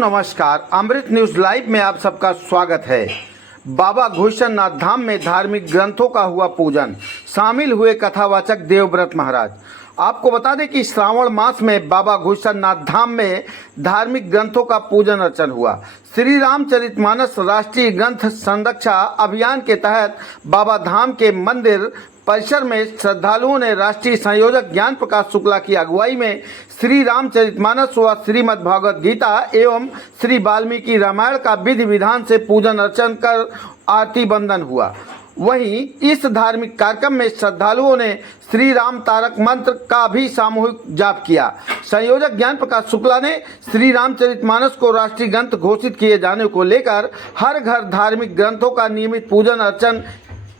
नमस्कार, अमृत news live में आप सबका स्वागत है। बाबा घोषनाथ धाम में धार्मिक ग्रंथों का हुआ पूजन, शामिल हुए कथावाचक देवव्रत महाराज। आपको बता दें कि श्रावण मास में बाबा घोषनाथ धाम में धार्मिक ग्रंथों का पूजन अर्चन हुआ। श्री रामचरितमानस राष्ट्रीय ग्रंथ संरक्षा अभियान के तहत बाबा धाम के मंदिर परिसर में श्रद्धालुओं ने राष्ट्रीय संयोजक ज्ञान प्रकाश शुक्ला की अगुवाई में श्री रामचरितमानस व श्रीमद् भगवद गीता एवं श्री वाल्मीकि रामायण का विधि विधान से पूजन अर्चन कर आरती बंदन हुआ। वहीं इस धार्मिक कार्यक्रम में श्रद्धालुओं ने श्री राम तारक मंत्र का भी सामूहिक जाप किया। संयोजक ज्ञान प्रकाश शुक्ला ने श्री रामचरितमानस को राष्ट्रीय ग्रंथ घोषित किए जाने को लेकर हर घर धार्मिक ग्रंथों का नियमित पूजन अर्चन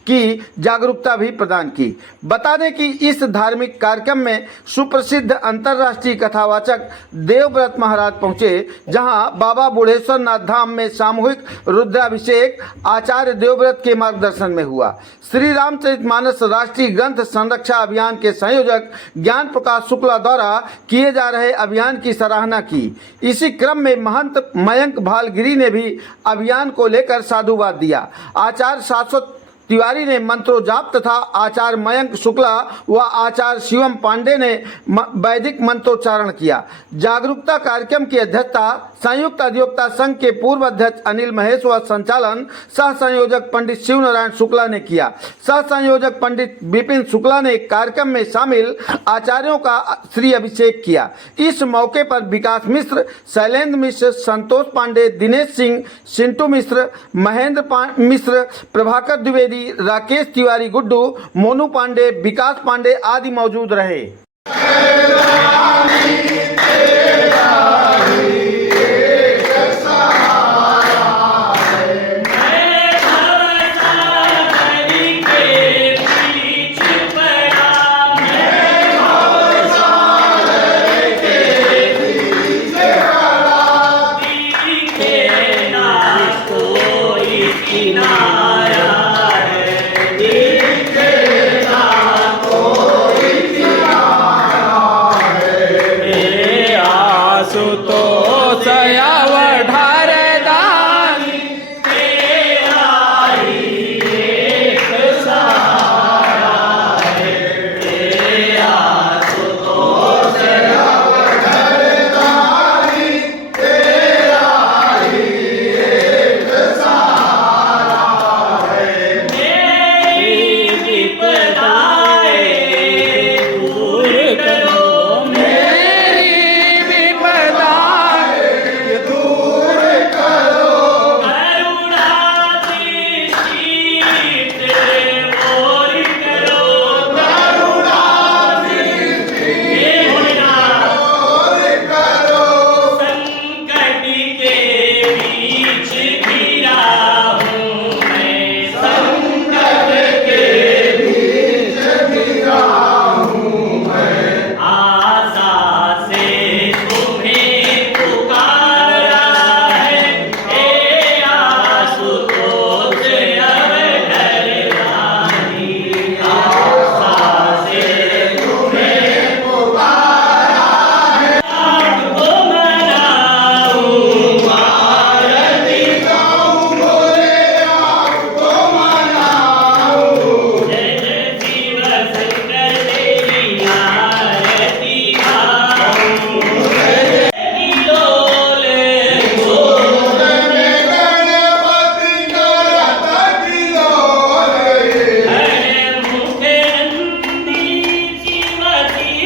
की जागरूकता भी प्रदान की। बता दें कि इस धार्मिक कार्यक्रम में सुप्रसिद्ध अंतर्राष्ट्रीय कथावाचक देवव्रत महाराज पहुंचे, जहां बाबा बुढ़ेश्वरनाथ धाम में सामूहिक रुद्राभिषेक आचार्य देवव्रत के मार्गदर्शन में हुआ। श्री रामचरितमानस राष्ट्रीय ग्रंथ संरक्षा अभियान के संयोजक ज्ञान प्रकाश शुक्ला द्वारा किए जा रहे अभियान की सराहना की। इसी क्रम में महंत मयंक भालगिरी ने भी अभियान को लेकर साधुवाद दिया। आचार्य शाश्वत तिवारी ने मंत्रोजाप तथा आचार्य मयंक शुक्ला व आचार्य शिवम पांडे ने वैदिक मंत्रोच्चारण किया। जागरूकता कार्यक्रम की अध्यक्षता संयुक्त अधिवक्ता संघ के पूर्व अध्यक्ष अनिल महेश व संचालन सह संयोजक पंडित शिव नारायण शुक्ला ने किया। सह संयोजक पंडित विपिन शुक्ला ने कार्यक्रम में शामिल आचार्यों का श्री अभिषेक किया। इस मौके पर विकास मिश्र, शैलेंद्र मिश्र, संतोष पांडे, दिनेश सिंह, सिंटू मिश्र, महेंद्र मिश्र, प्रभाकर द्विवेदी, राकेश तिवारी, गुड्डू, मोनू पांडे, विकास पांडे आदि मौजूद रहे।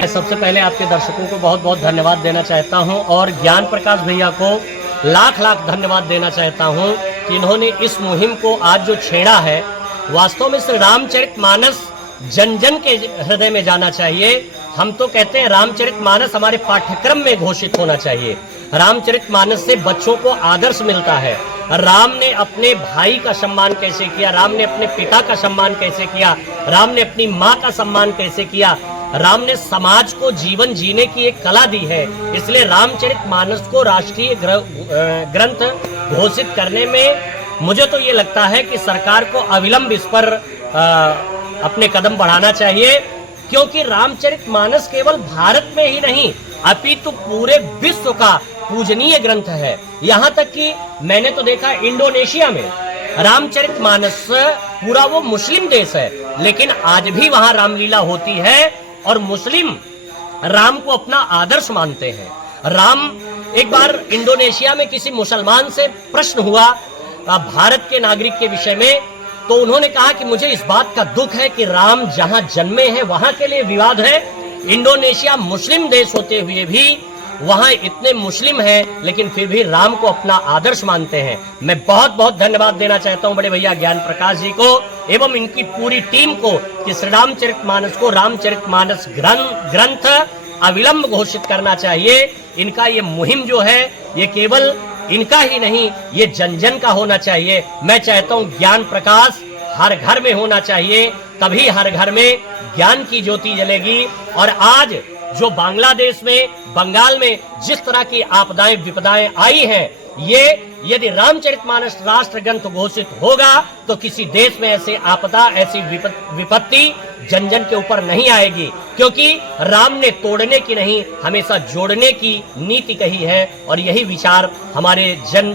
सबसे पहले आपके दर्शकों को बहुत बहुत धन्यवाद देना चाहता हूं और ज्ञान प्रकाश भैया को लाख लाख धन्यवाद देना चाहता हूं कि इन्होंने इस मुहिम को आज जो छेड़ा है। वास्तव में श्री रामचरितमानस जन जन के हृदय में जाना चाहिए। हम तो कहते हैं रामचरितमानस हमारे पाठ्यक्रम में घोषित होना चाहिए। रामचरितमानस से बच्चों को आदर्श मिलता है। राम ने अपने भाई का सम्मान कैसे किया, राम ने अपने पिता का सम्मान कैसे किया, राम ने अपनी माँ का सम्मान कैसे किया, राम ने समाज को जीवन जीने की एक कला दी है। इसलिए रामचरितमानस को राष्ट्रीय ग्रंथ घोषित करने में मुझे तो ये लगता है कि सरकार को अविलंब इस पर अपने कदम बढ़ाना चाहिए, क्योंकि रामचरितमानस केवल भारत में ही नहीं अपितु पूरे विश्व का पूजनीय ग्रंथ है। यहाँ तक कि मैंने तो देखा इंडोनेशिया में रामचरितमानस पूरा वो मुस्लिम देश है, लेकिन आज भी वहां रामलीला होती है और मुस्लिम राम को अपना आदर्श मानते हैं। राम, एक बार इंडोनेशिया में किसी मुसलमान से प्रश्न हुआ भारत के नागरिक के विषय में, तो उन्होंने कहा कि मुझे इस बात का दुख है कि राम जहां जन्मे हैं वहां के लिए विवाद है। इंडोनेशिया मुस्लिम देश होते हुए भी वहां इतने मुस्लिम हैं, लेकिन फिर भी राम को अपना आदर्श मानते हैं। मैं बहुत बहुत धन्यवाद देना चाहता हूं बड़े भैया ज्ञान प्रकाश जी को एवं इनकी पूरी टीम को कि श्री रामचरितमानस को रामचरितमानस ग्रंथ अविलंब घोषित करना चाहिए। इनका ये मुहिम जो है ये केवल इनका ही नहीं, ये जन जन का होना चाहिए। मैं चाहता हूं ज्ञान प्रकाश हर घर में होना चाहिए, तभी हर घर में ज्ञान की ज्योति जलेगी। और आज जो बांग्लादेश में, बंगाल में जिस तरह की आपदाएं विपदाएं आई हैं, ये यदि रामचरितमानस राष्ट्र ग्रंथ घोषित होगा तो किसी देश में ऐसे आपदा, ऐसी विपत्ति जन जन के ऊपर नहीं आएगी, क्योंकि राम ने तोड़ने की नहीं, हमेशा जोड़ने की नीति कही है और यही विचार हमारे जन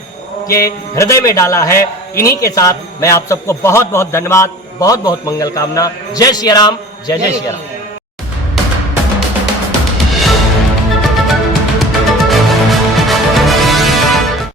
के हृदय में डाला है। इन्हीं के साथ मैं आप सबको बहुत बहुत धन्यवाद, बहुत बहुत मंगल कामना। जय श्री राम, जय जय श्री राम।